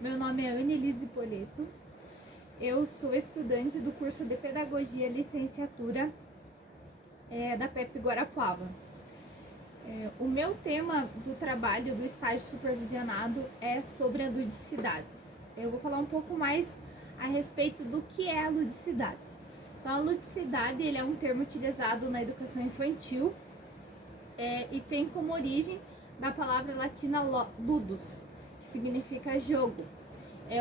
Meu nome é Annelise Poleto, eu sou estudante do curso de Pedagogia Licenciatura da PEP Guarapuava. O meu tema do trabalho do estágio supervisionado é sobre a ludicidade. Eu vou falar um pouco mais a respeito do que é a ludicidade. Então, a ludicidade ele é um termo utilizado na educação infantil e tem como origem da palavra latina ludus, que significa jogo.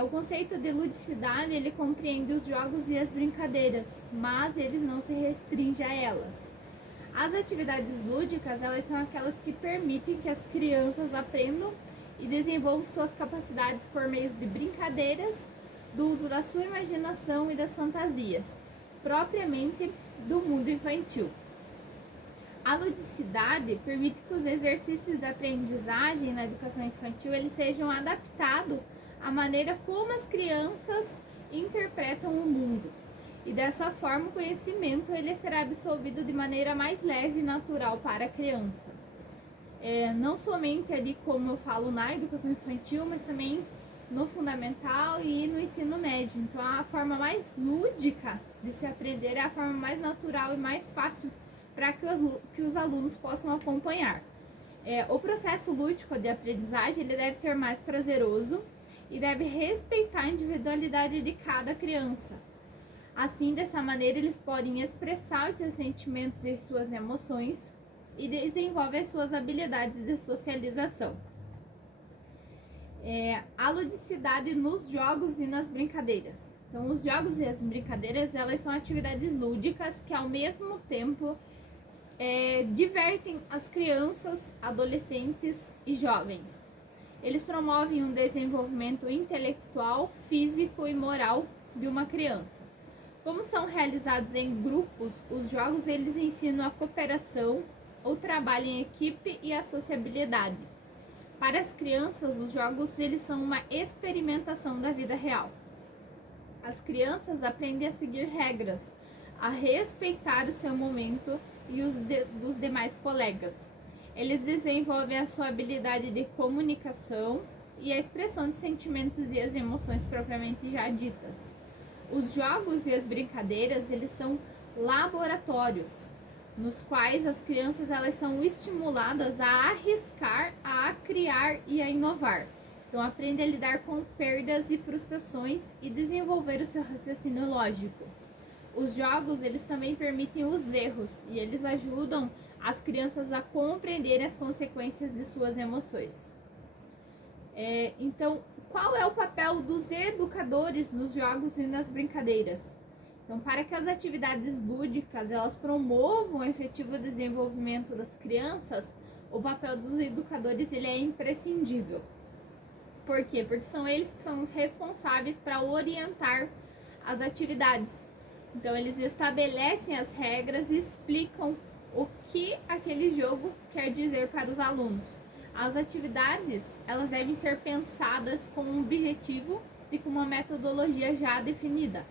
O conceito de ludicidade ele compreende os jogos e as brincadeiras, mas eles não se restringem a elas. As atividades lúdicas elas são aquelas que permitem que as crianças aprendam e desenvolvam suas capacidades por meio de brincadeiras, do uso da sua imaginação e das fantasias, propriamente do mundo infantil. A ludicidade permite que os exercícios de aprendizagem na educação infantil eles sejam adaptados à maneira como as crianças interpretam o mundo. E dessa forma o conhecimento ele será absorvido de maneira mais leve e natural para a criança. Não somente ali como eu falo na educação infantil, mas também no fundamental e no ensino médio. Então a forma mais lúdica de se aprender é a forma mais natural e mais fácil para que os alunos possam acompanhar. O processo lúdico de aprendizagem ele deve ser mais prazeroso e deve respeitar a individualidade de cada criança. Assim, dessa maneira, eles podem expressar os seus sentimentos e suas emoções e desenvolver as suas habilidades de socialização. A ludicidade nos jogos e nas brincadeiras. Então, os jogos e as brincadeiras, elas são atividades lúdicas que, ao mesmo tempo, divertem as crianças, adolescentes e jovens. Eles promovem um desenvolvimento intelectual, físico e moral de uma criança. Como são realizados em grupos, os jogos eles ensinam a cooperação, o trabalho em equipe e a sociabilidade. Para as crianças, os jogos eles são uma experimentação da vida real. As crianças aprendem a seguir regras, a respeitar o seu momento e os dos demais colegas. Eles desenvolvem a sua habilidade de comunicação e a expressão de sentimentos e as emoções propriamente já ditas. Os jogos e as brincadeiras, eles são laboratórios, nos quais as crianças elas são estimuladas a arriscar, a criar e a inovar. Então, aprende a lidar com perdas e frustrações e desenvolver o seu raciocínio lógico. Os jogos, eles também permitem os erros e eles ajudam as crianças a compreenderem as consequências de suas emoções. Então, qual é o papel dos educadores nos jogos e nas brincadeiras? Então, para que as atividades lúdicas elas promovam o efetivo desenvolvimento das crianças, o papel dos educadores ele é imprescindível. Por quê? Porque são eles que são os responsáveis para orientar as atividades. Então, eles estabelecem as regras e explicam o que aquele jogo quer dizer para os alunos. As atividades, elas devem ser pensadas com um objetivo e com uma metodologia já definida.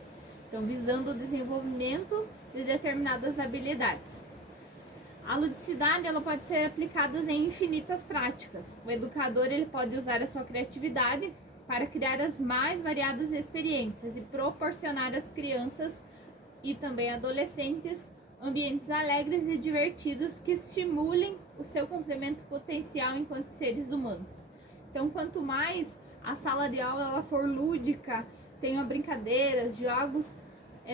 Então, visando o desenvolvimento de determinadas habilidades. A ludicidade, ela pode ser aplicada em infinitas práticas. O educador, ele pode usar a sua criatividade para criar as mais variadas experiências e proporcionar às crianças e também adolescentes ambientes alegres e divertidos que estimulem o seu complemento potencial enquanto seres humanos. Então, quanto mais a sala de aula ela for lúdica, tenha brincadeiras, jogos,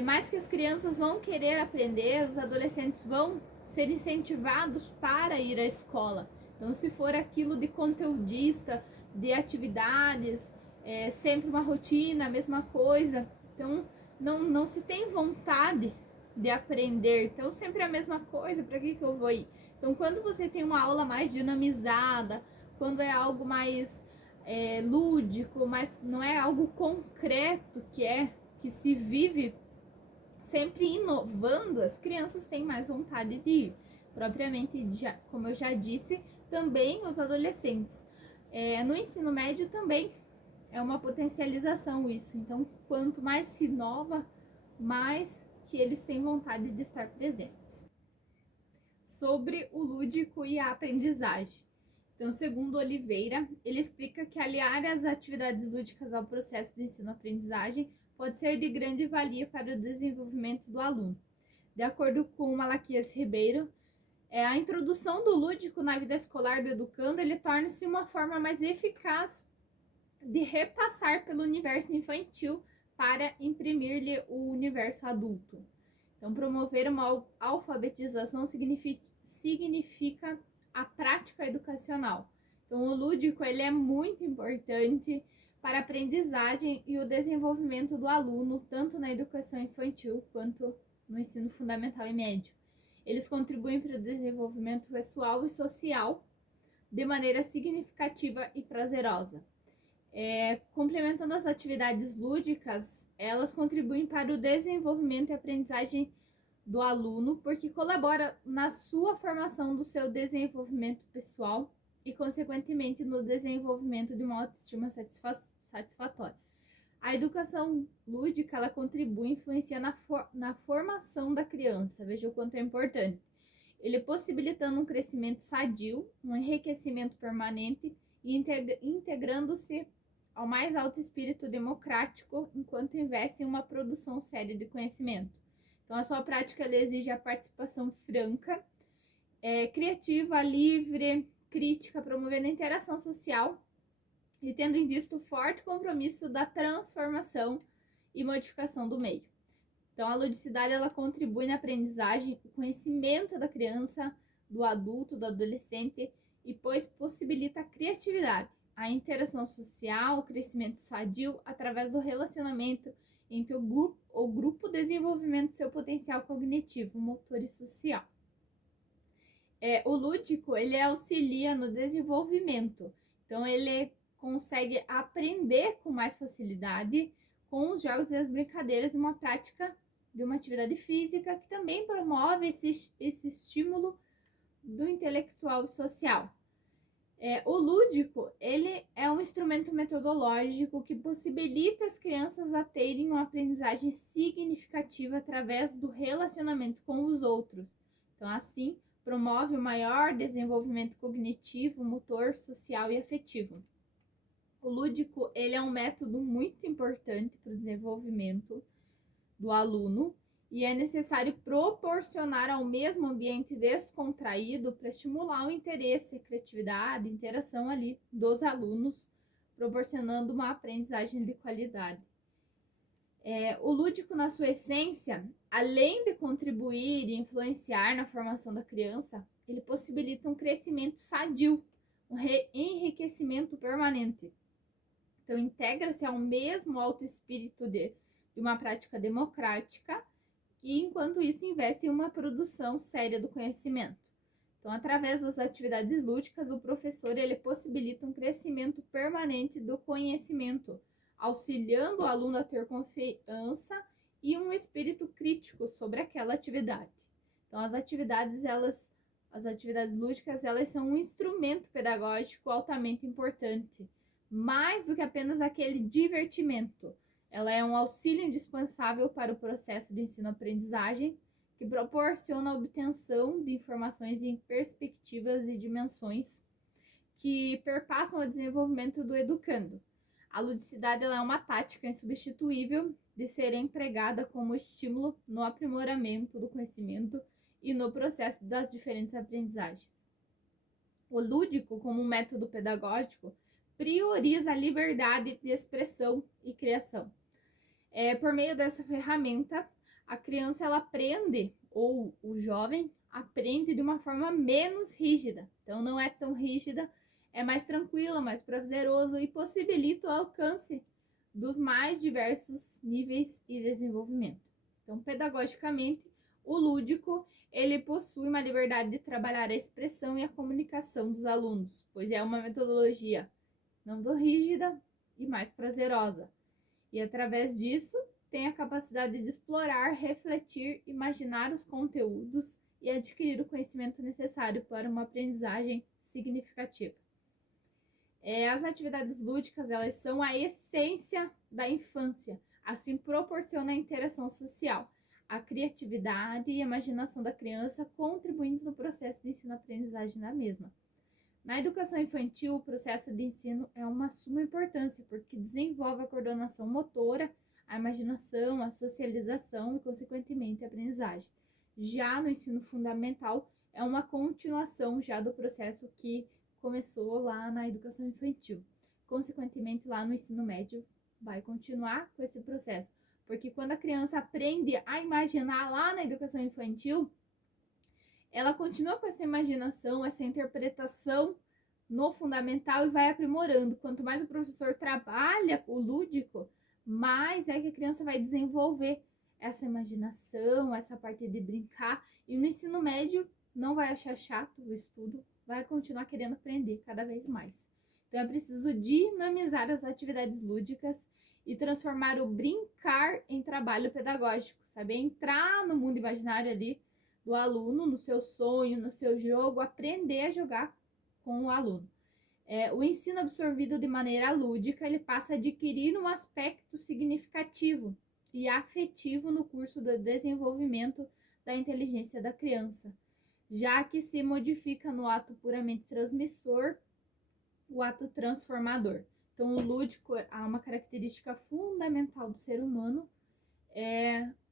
mais que as crianças vão querer aprender, os adolescentes vão ser incentivados para ir à escola. Então, se for aquilo de conteudista, de atividades, sempre uma rotina, a mesma coisa, então não se tem vontade de aprender, então sempre a mesma coisa, para que eu vou ir? Então, quando você tem uma aula mais dinamizada, quando é algo mais lúdico, mas não é algo concreto que se vive sempre inovando, as crianças têm mais vontade de ir. Propriamente, como eu já disse, também os adolescentes. No ensino médio também é uma potencialização isso. Então, quanto mais se inova, mais que eles têm vontade de estar presente. Sobre o lúdico e a aprendizagem. Então, segundo Oliveira, ele explica que aliar as atividades lúdicas ao processo de ensino-aprendizagem pode ser de grande valia para o desenvolvimento do aluno. De acordo com Malaquias Ribeiro, a introdução do lúdico na vida escolar do educando, ele torna-se uma forma mais eficaz de repassar pelo universo infantil para imprimir-lhe o universo adulto. Então, promover uma alfabetização significa a prática educacional. Então, o lúdico ele é muito importante para a aprendizagem e o desenvolvimento do aluno, tanto na educação infantil quanto no ensino fundamental e médio. Eles contribuem para o desenvolvimento pessoal e social de maneira significativa e prazerosa. Complementando as atividades lúdicas, elas contribuem para o desenvolvimento e aprendizagem do aluno, porque colabora na sua formação do seu desenvolvimento pessoal e, consequentemente, no desenvolvimento de uma autoestima satisfatória. A educação lúdica, ela contribui e influencia na formação da criança, veja o quanto é importante. Ele possibilitando um crescimento sadio, um enriquecimento permanente e integrando-se ao mais alto espírito democrático, enquanto investe em uma produção séria de conhecimento. Então, a sua prática ela exige a participação franca, criativa, livre, crítica, promovendo a interação social e tendo em vista o forte compromisso da transformação e modificação do meio. Então, a ludicidade ela contribui na aprendizagem, o conhecimento da criança, do adulto, do adolescente, e pois possibilita a criatividade, a interação social, o crescimento sadio através do relacionamento entre o grupo desenvolvimento seu potencial cognitivo, motor e social. O lúdico, ele auxilia no desenvolvimento, então ele consegue aprender com mais facilidade com os jogos e as brincadeiras, uma prática de uma atividade física que também promove esse estímulo do intelectual e social. O lúdico, ele é um instrumento metodológico que possibilita as crianças a terem uma aprendizagem significativa através do relacionamento com os outros. Então, assim, promove o maior desenvolvimento cognitivo, motor, social e afetivo. O lúdico, ele é um método muito importante para o desenvolvimento do aluno e é necessário proporcionar ao mesmo ambiente descontraído para estimular o interesse, a criatividade, a interação ali dos alunos, proporcionando uma aprendizagem de qualidade. O lúdico, na sua essência, além de contribuir e influenciar na formação da criança, ele possibilita um crescimento sadio, um enriquecimento permanente. Então, integra-se ao mesmo alto espírito de uma prática democrática e, enquanto isso, investe em uma produção séria do conhecimento. Então, através das atividades lúdicas, o professor ele possibilita um crescimento permanente do conhecimento, auxiliando o aluno a ter confiança e um espírito crítico sobre aquela atividade. Então, as atividades lúdicas, elas são um instrumento pedagógico altamente importante, mais do que apenas aquele divertimento. Ela é um auxílio indispensável para o processo de ensino-aprendizagem, que proporciona a obtenção de informações em perspectivas e dimensões que perpassam o desenvolvimento do educando. A ludicidade ela é uma tática insubstituível de ser empregada como estímulo no aprimoramento do conhecimento e no processo das diferentes aprendizagens. O lúdico, como método pedagógico, prioriza a liberdade de expressão e criação. Por meio dessa ferramenta, a criança ela aprende, ou o jovem aprende de uma forma menos rígida. Então, não é tão rígida, é mais tranquila, mais prazeroso e possibilita o alcance dos mais diversos níveis e desenvolvimento. Então, pedagogicamente, o lúdico ele possui uma liberdade de trabalhar a expressão e a comunicação dos alunos, pois é uma metodologia não tão rígida e mais prazerosa. E através disso, tem a capacidade de explorar, refletir, imaginar os conteúdos e adquirir o conhecimento necessário para uma aprendizagem significativa. As atividades lúdicas, elas são a essência da infância, assim proporciona a interação social, a criatividade e a imaginação da criança, contribuindo no processo de ensino-aprendizagem da mesma. Na educação infantil, o processo de ensino é uma suma importância, porque desenvolve a coordenação motora, a imaginação, a socialização e, consequentemente, a aprendizagem. Já no ensino fundamental, é uma continuação já do processo que começou lá na educação infantil. Consequentemente, lá no ensino médio, vai continuar com esse processo, porque quando a criança aprende a imaginar lá na educação infantil, ela continua com essa imaginação, essa interpretação no fundamental e vai aprimorando. Quanto mais o professor trabalha o lúdico, mais é que a criança vai desenvolver essa imaginação, essa parte de brincar. E no ensino médio não vai achar chato o estudo, vai continuar querendo aprender cada vez mais. Então é preciso dinamizar as atividades lúdicas e transformar o brincar em trabalho pedagógico, saber entrar no mundo imaginário ali do aluno, no seu sonho, no seu jogo, aprender a jogar com o aluno. O ensino absorvido de maneira lúdica, ele passa a adquirir um aspecto significativo e afetivo no curso do desenvolvimento da inteligência da criança, já que se modifica no ato puramente transmissor, o ato transformador. Então, o lúdico é uma característica fundamental do ser humano,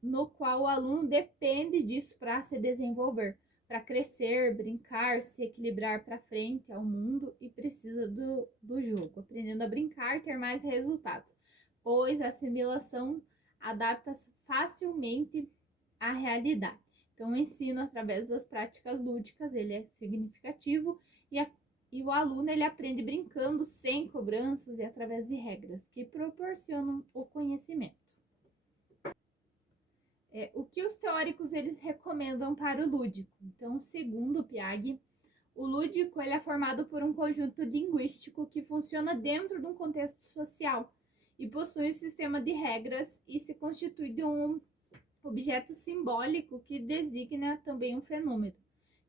no qual o aluno depende disso para se desenvolver, para crescer, brincar, se equilibrar para frente ao mundo e precisa do jogo, aprendendo a brincar, ter mais resultados, pois a assimilação adapta-se facilmente à realidade. Então, o ensino através das práticas lúdicas, ele é significativo e o aluno ele aprende brincando sem cobranças e através de regras que proporcionam o conhecimento. O que os teóricos eles recomendam para o lúdico? Então, segundo o Piaget, o lúdico ele é formado por um conjunto linguístico que funciona dentro de um contexto social e possui um sistema de regras e se constitui de um objeto simbólico que designa também um fenômeno.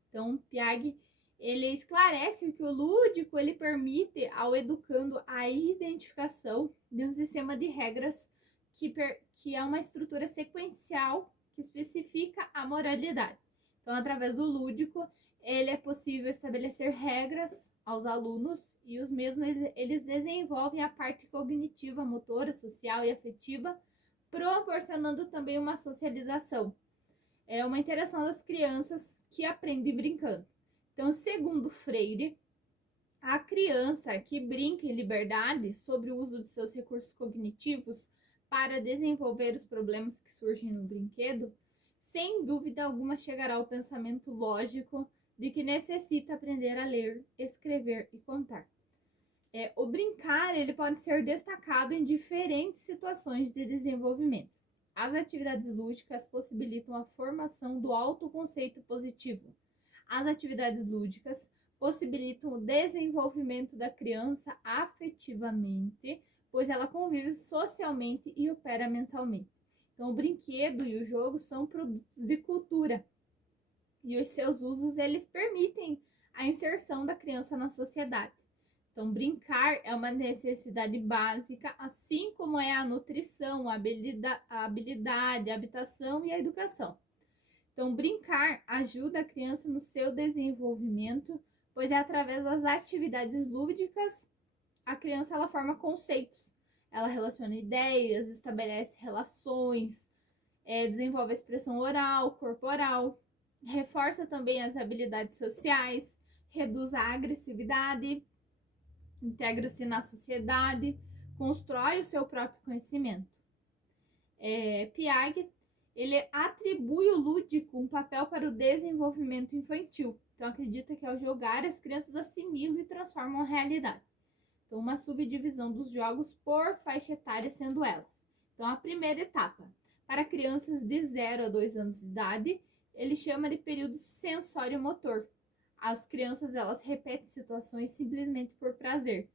Então, Piaget ele esclarece que o lúdico ele permite ao educando a identificação de um sistema de regras que é uma estrutura sequencial que especifica a moralidade. Então, através do lúdico, ele é possível estabelecer regras aos alunos e os mesmos eles desenvolvem a parte cognitiva, motora, social e afetiva, proporcionando também uma socialização. É uma interação das crianças que aprendem brincando. Então, segundo Freire, a criança que brinca em liberdade sobre o uso de seus recursos cognitivos para desenvolver os problemas que surgem no brinquedo, sem dúvida alguma chegará ao pensamento lógico de que necessita aprender a ler, escrever e contar. O brincar ele pode ser destacado em diferentes situações de desenvolvimento. As atividades lúdicas possibilitam a formação do autoconceito positivo. As atividades lúdicas possibilitam o desenvolvimento da criança afetivamente, pois ela convive socialmente e opera mentalmente. Então, o brinquedo e o jogo são produtos de cultura e os seus usos eles permitem a inserção da criança na sociedade. Então, brincar é uma necessidade básica, assim como é a nutrição, a habilidade, a habitação e a educação. Então, brincar ajuda a criança no seu desenvolvimento, pois é através das atividades lúdicas a criança ela forma conceitos, ela relaciona ideias, estabelece relações, desenvolve a expressão oral, corporal, reforça também as habilidades sociais, reduz a agressividade, integra-se na sociedade, constrói o seu próprio conhecimento. Piaget ele atribui o lúdico um papel para o desenvolvimento infantil. Então, acredita que ao jogar, as crianças assimilam e transformam a realidade. Então, uma subdivisão dos jogos por faixa etária sendo elas. Então, a primeira etapa, para crianças de 0 a 2 anos de idade, ele chama de período sensório-motor. As crianças, elas repetem situações simplesmente por prazer.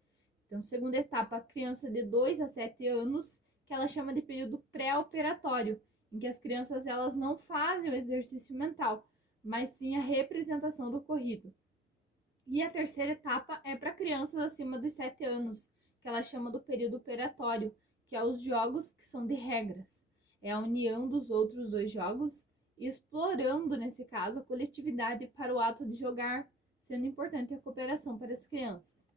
Então, segunda etapa, a criança de 2 a 7 anos, que ela chama de período pré-operatório, em que as crianças, elas não fazem o exercício mental, mas sim a representação do ocorrido. E a terceira etapa é para crianças acima dos 7 anos, que ela chama do período operatório, que é os jogos que são de regras. É a união dos outros dois jogos, explorando, nesse caso, a coletividade para o ato de jogar sendo importante a cooperação para as crianças.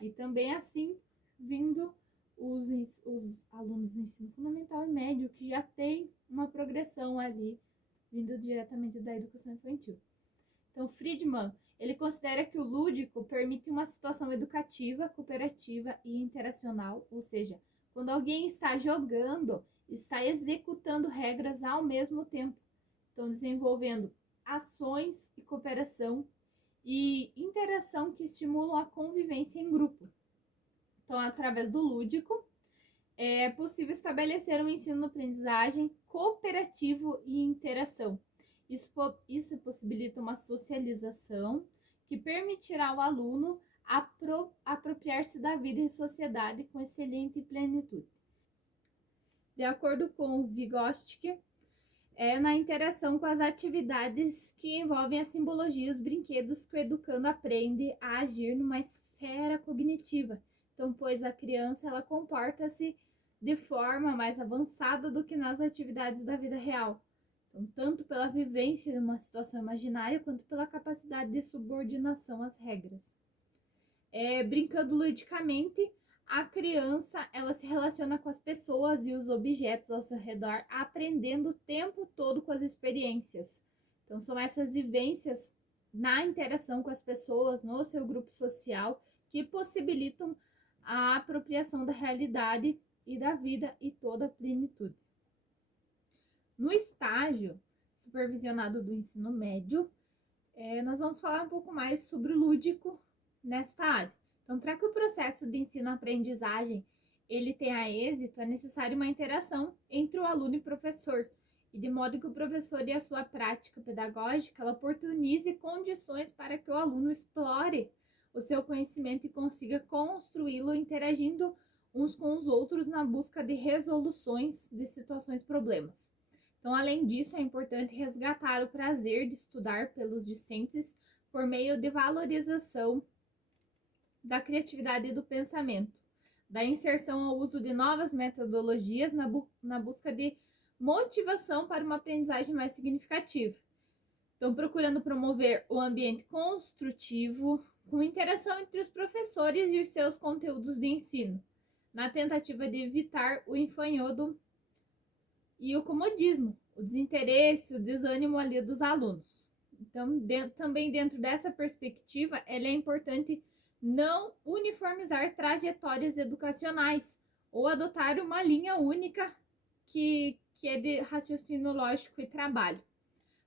E também assim, vindo os alunos do ensino fundamental e médio, que já tem uma progressão ali, vindo diretamente da educação infantil. Então, Friedman, ele considera que o lúdico permite uma situação educativa, cooperativa e interacional, ou seja, quando alguém está jogando, está executando regras ao mesmo tempo. Então, desenvolvendo ações e cooperação e interação que estimulam a convivência em grupo. Então, através do lúdico, é possível estabelecer um ensino-aprendizagem cooperativo e interação. Isso possibilita uma socialização que permitirá ao aluno apropriar-se da vida em sociedade com excelente plenitude. De acordo com Vygotsky, na interação com as atividades que envolvem a simbologia, os brinquedos que o educando aprende a agir numa esfera cognitiva. Então, pois a criança ela comporta-se de forma mais avançada do que nas atividades da vida real. Então, tanto pela vivência de uma situação imaginária, quanto pela capacidade de subordinação às regras. Brincando ludicamente, a criança ela se relaciona com as pessoas e os objetos ao seu redor, aprendendo o tempo todo com as experiências. Então, são essas vivências na interação com as pessoas, no seu grupo social, que possibilitam a apropriação da realidade e da vida e toda a plenitude. No estágio supervisionado do ensino médio, nós vamos falar um pouco mais sobre o lúdico nesta área. Então, para que o processo de ensino-aprendizagem ele tenha êxito, é necessário uma interação entre o aluno e o professor, e de modo que o professor e a sua prática pedagógica ela oportunize condições para que o aluno explore o seu conhecimento e consiga construí-lo interagindo uns com os outros na busca de resoluções de situações problemas. Então, além disso, é importante resgatar o prazer de estudar pelos discentes por meio de valorização da criatividade e do pensamento, da inserção ao uso de novas metodologias na busca de motivação para uma aprendizagem mais significativa. Então, procurando promover o ambiente construtivo, com interação entre os professores e os seus conteúdos de ensino, na tentativa de evitar o enfanhodo e o comodismo, o desinteresse, o desânimo ali dos alunos. Então, também dentro dessa perspectiva, é importante não uniformizar trajetórias educacionais ou adotar uma linha única que é de raciocínio lógico e trabalho.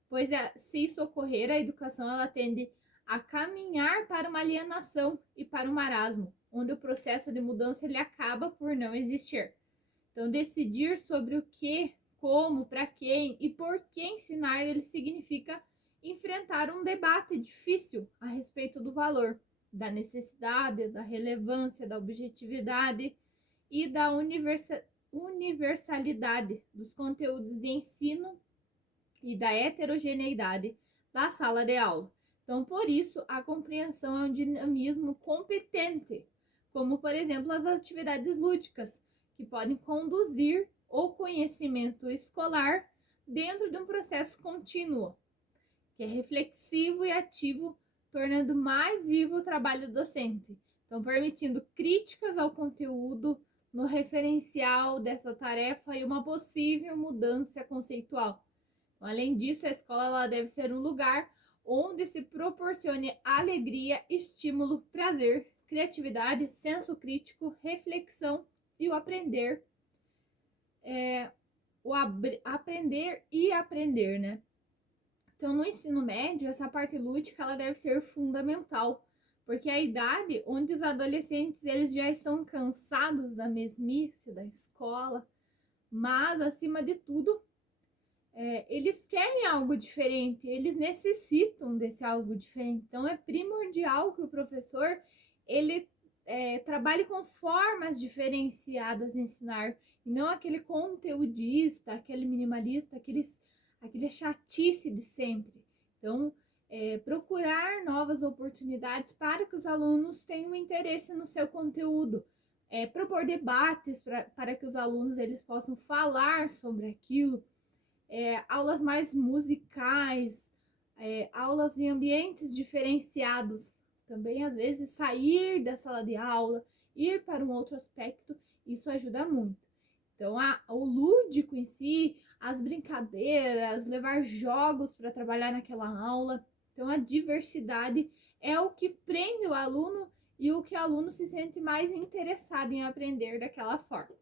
Pois se isso ocorrer, a educação ela tende a caminhar para uma alienação e para um marasmo, onde o processo de mudança ele acaba por não existir. Então, decidir sobre o que, como, para quem e por que ensinar, ele significa enfrentar um debate difícil a respeito do valor, da necessidade, da relevância, da objetividade e da universalidade dos conteúdos de ensino e da heterogeneidade da sala de aula. Então, por isso, a compreensão é um dinamismo competente, como, por exemplo, as atividades lúdicas, que podem conduzir o conhecimento escolar dentro de um processo contínuo, que é reflexivo e ativo, tornando mais vivo o trabalho docente. Então, permitindo críticas ao conteúdo no referencial dessa tarefa e uma possível mudança conceitual. Além disso, a escola ela deve ser um lugar onde se proporcione alegria, estímulo, prazer, criatividade, senso crítico, reflexão e o aprender. Aprender e aprender, né? Então, no ensino médio, essa parte lúdica ela deve ser fundamental, porque é a idade onde os adolescentes eles já estão cansados da mesmice da escola, mas, acima de tudo, eles querem algo diferente, eles necessitam desse algo diferente. Então, é primordial que o professor ele trabalhe com formas diferenciadas de ensinar, e não aquele conteudista, aquele minimalista, aquele chatice de sempre. Então, procurar novas oportunidades para que os alunos tenham interesse no seu conteúdo, propor debates para que os alunos eles possam falar sobre aquilo, aulas mais musicais, aulas em ambientes diferenciados, também às vezes sair da sala de aula, ir para um outro aspecto, isso ajuda muito. Então, o lúdico em si, as brincadeiras, levar jogos para trabalhar naquela aula. Então, a diversidade é o que prende o aluno e o que o aluno se sente mais interessado em aprender daquela forma.